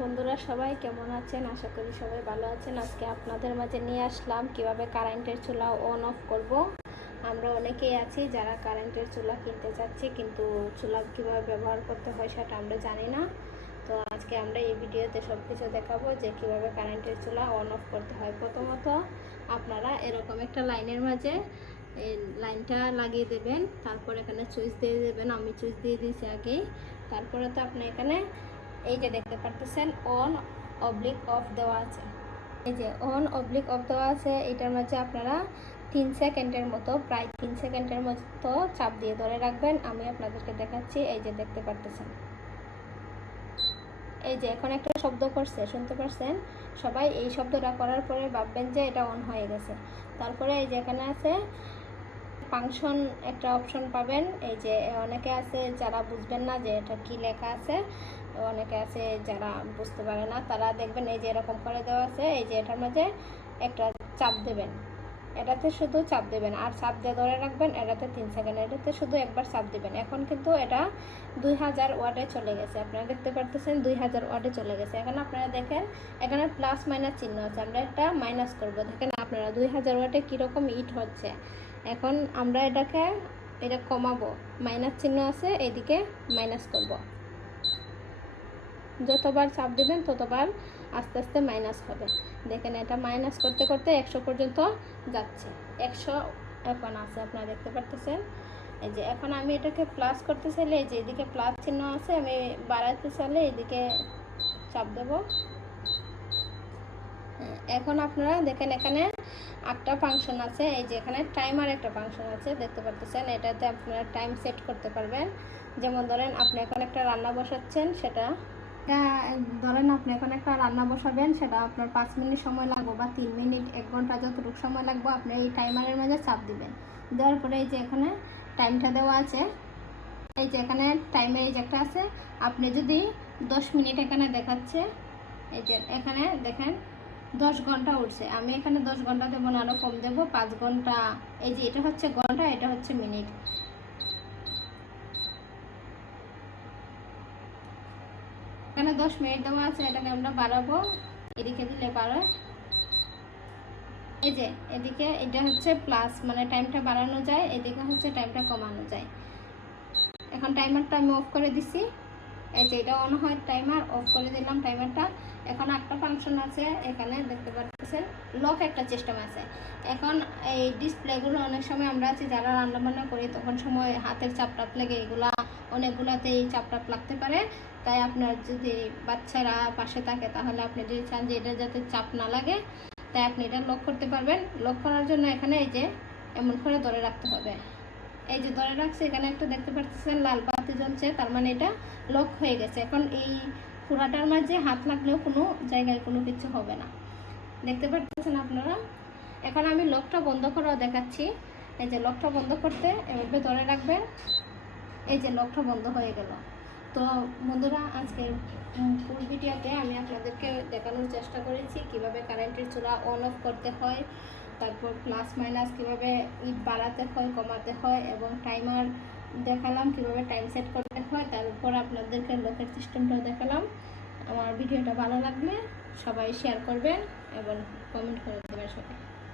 বন্ধুরা সবাই কেমন আছেন? আশা করি সবাই ভালো আছেন। আজকে আপনাদের মাঝে নিয়ে আসলাম কিভাবে কারেন্টের চুলা অন অফ করব। আমরা অনেকেই আছি যারা কারেন্টের চুলা কিনতে চাচ্ছি, কিন্তু চুলা কিভাবে ব্যবহার করতে হয় সেটা আমরা জানি না। তো আজকে আমরা এই ভিডিওতে সব কিছু দেখাবো যে কিভাবে কারেন্টের চুলা অন অফ করতে হয়। প্রথমত আপনারা এরকম একটা লাইনের মাঝে এই লাইনটা লাগিয়ে দেবেন, তারপর এখানে সুইচ দিয়ে দেবেন। আমি সুইচ দিয়ে দিয়েছি আগেই। তারপরে তো আপনি এখানে এই যে দেখতে পারতেছেন অন অবলিক অফ দেওয়া আছে। এই যে অন অবলিক অফ দেওয়া আছে, এটার মাঝে আপনারা 3 সেকেন্ডের মতো, প্রায় 3 সেকেন্ডের মতো চাপ দিয়ে ধরে রাখবেন। আমি আপনাদেরকে দেখাচ্ছি। এই যে দেখতে পারতেছেন, এই যে এখন একটা শব্দ করছে, শুনতে পারছেন সবাই? এই শব্দটা করার পরে ভাববেন যে এটা অন হয়ে গেছে। তারপরে এই যে এখানে আছে ফাংশন, একটা অপশন পাবেন। এই যে অনেকে আছে যারা বুঝবেন না যে এটা কি লেখা আছে, অনেকে আছে যারা বুঝতে পারে না, তারা দেখবেন এই যে এরকম করে দেওয়া আছে। এই যে এটার মাঝে একটা চাপ দেবেন, এটাতে শুধু চাপ দেবেন আর চাপ দিয়ে ধরে রাখবেন। এটাতে 3 সেকেন্ড, এটাতে শুধু একবার চাপ দেবেন। এখন কিন্তু এটা 2000 ওয়াটে চলে গেছে। আপনারা দেখতে পারতেছেন 2000 ওয়াটে চলে গেছে। এখন আপনারা দেখেন এখানে প্লাস মাইনাস চিহ্ন আছে, আমরা এটা মাইনাস করব। দেখেন আপনারা 2000 ওয়াটে কীরকম হিট হচ্ছে। এখন আমরা এটা কমাবো, মাইনাস চিহ্ন আছে, এদিকে মাইনাস করব। যতবার চাপ দিবেন ততবার আস্তে আস্তে মাইনাস হবে। দেখেন এটা মাইনাস করতে করতে 100 পর্যন্ত যাচ্ছে। 100 এখন আছে, আপনারা দেখতে পারতেছেন। এই যে এখন আমি এটাকে প্লাস করতে চাইলে এই যে এদিকে প্লাস চিহ্ন আছে, আমি বাড়াতে চাইলে এদিকে চাপ দেব। এখন আপনারা দেখেন এখানে একটা ফাংশন আছে। এই যে এখানে টাইমার একটা ফাংশন আছে, দেখতে পাচ্ছেন। এটাতে আপনারা টাইম সেট করতে পারবেন। যেমন ধরেন আপনি এখন একটা রান্না বসাচ্ছেন, সেটা ধরেন আপনি এখন একটা রান্না বসাবেন, সেটা আপনার 5 মিনিট সময় লাগবে বা 3 মিনিট, 1 ঘন্টা, যতটুকু সময় লাগবে আপনি এই টাইমারের মাঝে চাপ দিবেন। দেওয়ার পরে এই যে এখানে টাইমটা দেওয়া আছে, এই যে এখানে টাইমের এই যে একটা আছে। আপনি যদি 10 মিনিট এখানে দেখাচ্ছে, এই যে এখানে দেখেন 10 ঘন্টা উঠছে। আমি এখানে 10 ঘন্টা দেবো না, আরও কম দেবো, 5 ঘন্টা। এই যে এটা হচ্ছে ঘন্টা, এটা হচ্ছে মিনিট। এখানে 10 মিনিট দেওয়া আছে, এটাকে আমরা বাড়াবো। এদিকে দিলে বাড়ায়, এই যে এদিকে এটা হচ্ছে প্লাস, মানে টাইমটা বাড়ানো যায়, এদিকে হচ্ছে টাইমটা কমানো যায়। এখন টাইমারটা আমি অফ করে দিছি। এই যে এটা অন হয়, টাইমার অফ করে দিলাম টাইমারটা। এখন একটা ফাংশন আছে এখানে, দেখতে পাচ্ছেন লক একটা সিস্টেম আছে। এখন এই ডিসপ্লেগুলো অনেক সময় আমরা আছি যারা রান্নাবান্না করি, তখন সময় হাতের চাপটাপ লেগে এগুলা অনেকগুলাতে এই চাপটাপ লাগতে পারে। তাই আপনার যদি বাচ্চারা পাশে থাকে, তাহলে আপনি যদি চান যে এটা যাতে চাপ না লাগে, তাই আপনি এটা লক করতে পারবেন। লক করার জন্য এখানে এই যে এমন করে ধরে রাখতে হবে। এই যে ধরে রাখছে, এখানে একটা দেখতে পাচ্ছেন লাল বাতি জ্বলছে, তার মানে এটা লক হয়ে গেছে। এখন এই পুরাটার মাঝে হাত লাগলেও কোনো জায়গায় কোনো কিছু হবে না, দেখতে পাচ্ছেন আপনারা। এখন আমি লকটা বন্ধ করাও দেখাচ্ছি। এই যে লকটা বন্ধ করতে এভাবে ধরে রাখবেন, এই যে লকটা বন্ধ হয়ে গেল। তো বন্ধুরা, আজকে ফুল ভিডিওতে আমি আপনাদেরকে দেখানোর চেষ্টা করেছি কিভাবে কারেন্টের চুলা অন অফ করতে হয়, তারপর প্লাস মাইনাস কীভাবে বাড়াতে হয়, কমাতে হয়, এবং টাইমার দেখালাম কিভাবে টাইম সেট করতে হয়। তারপর আপনাদেরকে লকের সিস্টেমটাও দেখালাম। আমার ভিডিওটা ভালো লাগলে সবাই শেয়ার করবেন এবং কমেন্ট করে দেবেন সবাই।